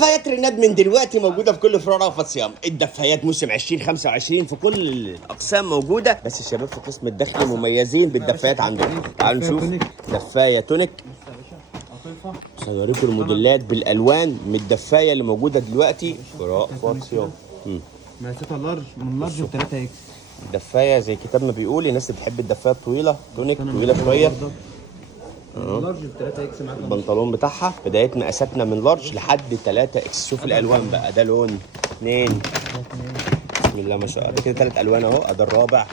دفايات ريناد من دلوقتي موجوده في كل فروع رأفت صيام. الدفايات موسم 2025 في كل الاقسام موجوده، بس الشباب في قسم الداخلي مميزين بالدفايات عندهم. تعالوا نشوف دفايه تونيك. سنوريكم الموديلات بالالوان من الدفايه اللي موجوده دلوقتي في رأفت صيام. مقاساتها لارج، من لارج ل 3 اكس. الدفايه زي الكتاب ما بيقول، الناس اللي بتحب الدفايه الطويله تونيك طويله شويه. من لارج ل 3 اكس معاك. البنطلون بتاعها بدايه مقاساتنا من لارج لحد 3 اكس. شوف الالوان بقى، ده لون 2 بسم الله ما شاء الله، كده 3 الوان اهو، ده الرابع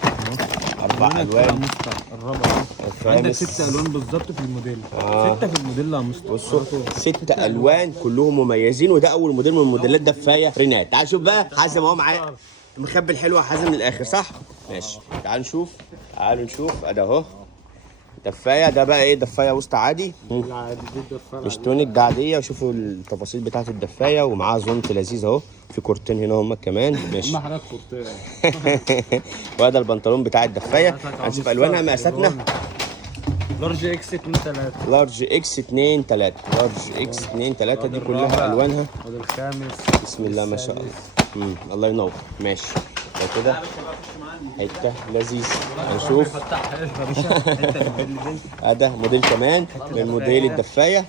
4 الوان الرابع عندك الخامس 6 الوان بالظبط في الموديل. 6 في الموديل يا مستر. بصوا 6 الوان كلهم مميزين، وده اول موديل من موديلات دفايه ريناد. تعال شوف بقى حازم اهو معاه مخبي الحلوه حازم للاخر صح؟ ماشي تعال نشوف. تعالوا نشوف ادي اهو دفايه. ده بقى ايه؟ دفايه وسط عادي مش تونيك، ده عاديه. وشوفوا التفاصيل بتاعت الدفايه، ومعاها زونت لذيذ اهو، في كورتين هنا هم كمان. ماشي ما حضرتك كورتين. وهذا البنطلون بتاع الدفايه. هنشوف الوانها مقاساتنا. لارج اكس 2 3. لارج اكس 2 3. لارج اكس 2 3 دي كلها الوانها. وده الخامس. بسم الله ما شاء الله. الله ينور. ماشي ده كده حته لذيذ. هنشوف ده موديل كمان من موديل الدفايه.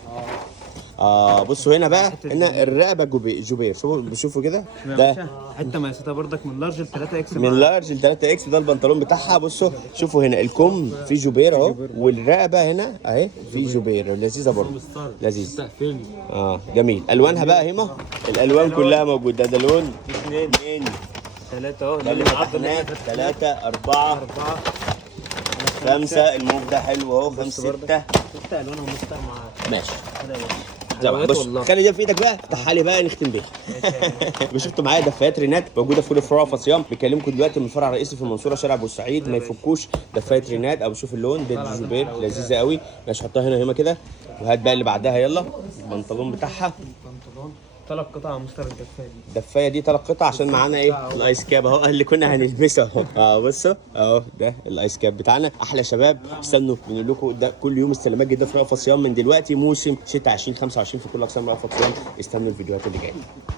بصوا هنا بقى، هنا الرقبه جوبير. شوفوا كده، ده حته مقاساتها بردك من لارج ل 3 اكس. من لارج ل 3 اكس. ده البنطلون بتاعها. بصوا شوفوا هنا الكم في جوبير اهو، والرقبه هنا اهي في جوبير لذيذه برضه، لذيذ. جميل. الوانها بقى هنا الالوان كلها موجوده. ده لون 2 3 اهو، ده اللي معانا 3 4 5. الموف ده حلو اهو 5 6 الوان ومستر معاك. ماشي. بص خلي ده في ايدك بقى، افتحها لي بقى نختم بيها. شفتوا معايا دفايات ريناد موجوده في كل فروع رأفت صيام. بكلمكم دلوقتي من الفرع الرئيسي في المنصوره شارع بورسعيد. ما يفكوش دفايه ريناد. او شوف اللون ده جوبير لذيذه قوي. ماشي حطها هنا كده. وهات بقى اللي بعدها يلا. البنطلون بتاعها 3 قطع مستر الدفايه دي. الدفايه دي 3 قطع عشان معانا ايه؟ الايس كاب اهو اللي كنا هنلبسه اهو. بصوا اهو ده الايس كاب بتاعنا. احلى شباب. استنوا بنقول لكم ده كل يوم استلامات جديده في رأفت صيام من دلوقتي موسم شتاء 2025 في كل اقسام رأفت صيام. استنوا الفيديوهات اللي جايه.